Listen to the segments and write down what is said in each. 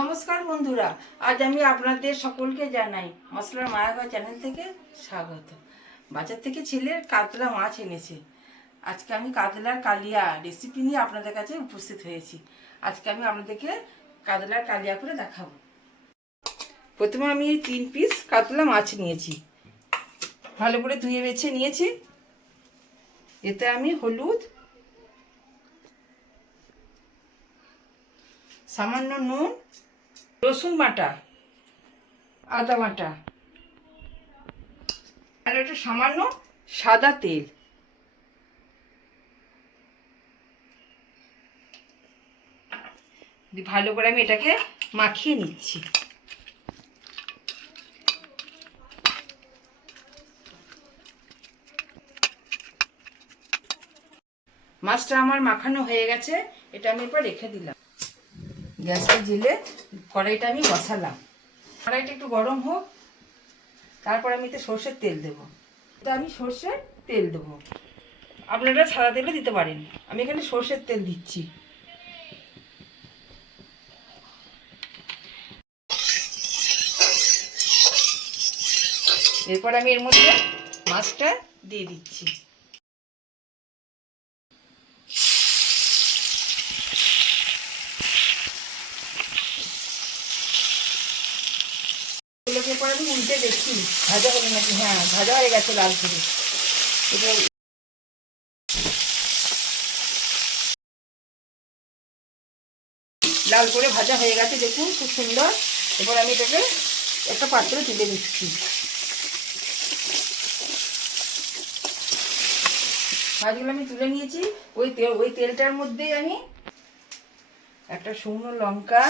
নমস্কার বন্ধুরা, আজ আমি আপনাদের সকলকে জানাই মশলার মায়াঘর চ্যানেল থেকে স্বাগত। বাজার থেকে ছেলের কাতলা মাছ এনেছে। আজকে আমি কাতলার কালিয়া রেসিপি নিয়ে আপনাদের কাছে উপস্থিত হয়েছি। আজকে আমি আপনাদেরকে কাতলার কালিয়া করে দেখাবো। প্রথমে আমি 3 পিস কাতলা মাছ নিয়েছি, ভালো করে ধুয়ে বেছে নিয়েছি। এতে আমি হলুদ, সামান্য নুন, রসুন বাটা, আদা বাটা আর একটু সামান্য সাদা তেল ভালো করে আমি এটাকে মাখিয়ে নিচ্ছি। মাছটা আমার মাখানো হয়ে গেছে, এটা আমি এরপর রেখে দিলাম। গ্যাসটা জেলে কড়াইটা আমি বসালাম। কড়াইটা একটু গরম হোক, তারপর আমি এতে সর্ষের তেল দেবো। এটা আমি সর্ষের তেল দেবো, আপনারা সাদা তেলও দিতে পারেন। আমি এখানে সর্ষের তেল দিচ্ছি। এরপর আমি এর মধ্যে মাছটা দিয়ে দিচ্ছি। এগুলোকে পরে আমি উল্টে দেখছি ভাজা হলো নাকি। হ্যাঁ, ভাজা হয়ে গেছে লাল করে। এটা লাল করে ভাজা হয়ে গেছে, দেখুন খুব সুন্দর। এবার আমি এটাকে একটা পাত্রে তুলে নিচ্ছি। মাছগুলো আমি তুলে নিয়েছি। ওই তেলটার মধ্যেই আমি একটা শুকনো লঙ্কা,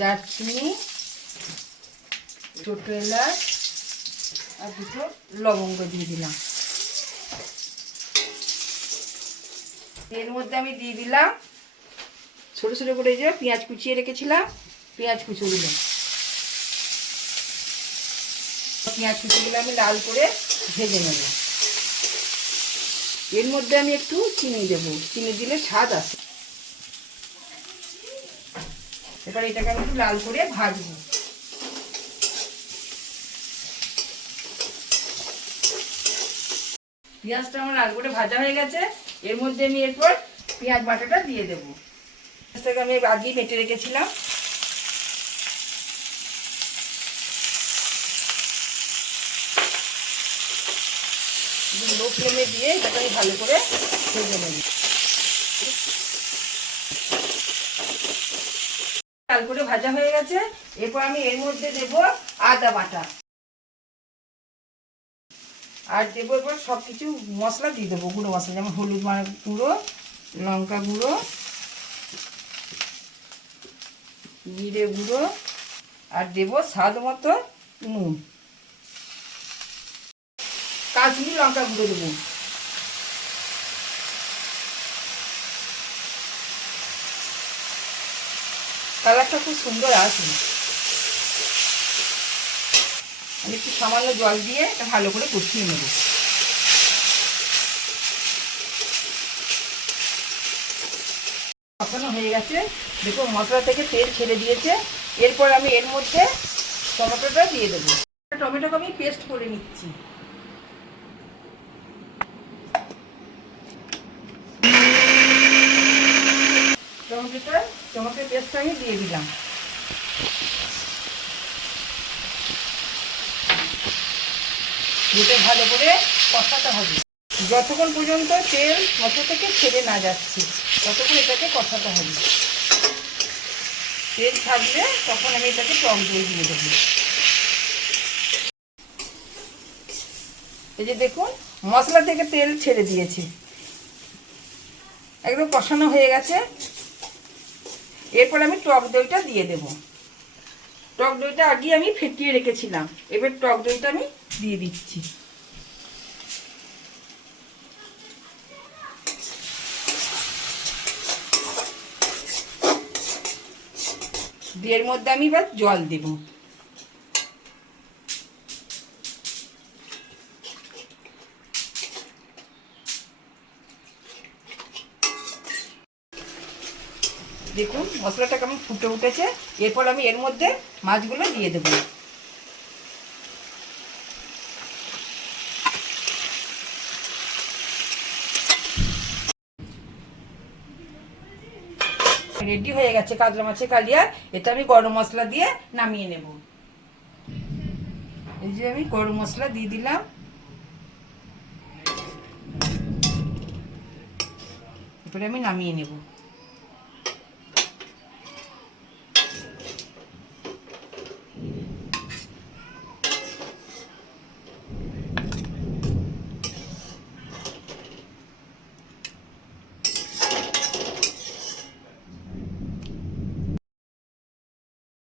দারচিনি, ছোট এলাচ আর দুটো লবঙ্গ দিয়ে দিলাম। এর মধ্যে আমি দিয়ে দিলাম ছোটো ছোটো করে যে পেঁয়াজ কুচিয়ে রেখেছিলাম, পেঁয়াজ কুচিগুলো। পেঁয়াজ কুচিগুলো আমি লাল করে ভেজে নেব। এর মধ্যে আমি একটু চিনি দেবো, চিনি দিলে স্বাদ আসে। এবার এটাকে আমি একটু লাল করে ভাজবো। পেঁয়াজটা আমার লাল করে ভাজা হয়ে গেছে। এর মধ্যে আমি এরপর পেঁয়াজ বাটাটা দিয়ে দেবো। পেঁয়াজটাকে আমি আগেই বেটে রেখেছিলাম। লো ফ্লেমে দিয়ে এটাকে আমি ভালো করে ভেজে নেব। লাল করে ভাজা হয়ে গেছে। এরপর আমি এর মধ্যে দেব আদা বাটা, আর দেবো এবার সব কিছু মশলা দিয়ে দেবো, গুঁড়ো মশলা, যেমন হলুদ গুঁড়ো, লঙ্কা গুঁড়ো, জিরে গুঁড়ো, আর দেবো স্বাদ মতো নুন, কাশ্মীরি লঙ্কা গুঁড়ো দেবো। কালারটা খুব সুন্দর আসে। আমি একটু সামান্য জল দিয়ে এটা ভালো করে কষিয়ে নেব। কষানো হয়ে গেছে, দেখো মশলা থেকে তেল ছেড়ে দিয়েছে। এরপর আমি এর মধ্যে টমেটোটা দিয়ে দেবো। টমেটোকে আমি পেস্ট করে নিচ্ছি। টমেটোর পেস্টটা আমি দিয়ে দিলাম। দিয়ে ভালো করে কষাতে হবে যতক্ষণ পর্যন্ত তেল মশলা থেকে ছেড়ে না যাচ্ছে, ততক্ষণ এটাকে কষাতে হবে। তেল ছাড়লে তখন আমি এটাকে টক দই দিয়ে দেবো। এই যে দেখুন মশলা থেকে তেল ছেড়ে দিয়েছে, একদম কষানো হয়ে গেছে। এরপর আমি টক দইটা দিয়ে দেব। টক দইটা আগে আমি ফেটিয়ে রেখেছিলাম, এবার টক দইটা আমি দিয়ে দিচ্ছি। এর মধ্যে আমি এবার জল দেব। দেখুন মশলাটা কেমন ফুটে উঠেছে। এরপর আমি এর মধ্যে মাছগুলো দিয়ে দেবো। রেডি হয়ে গেছে কাতলা মাছের কালিয়া। এটা আমি গরম মশলা দিয়ে নামিয়ে নেব। এই যে আমি গরম মশলা দিয়ে দিলাম। এরপরে আমি নামিয়ে নেব।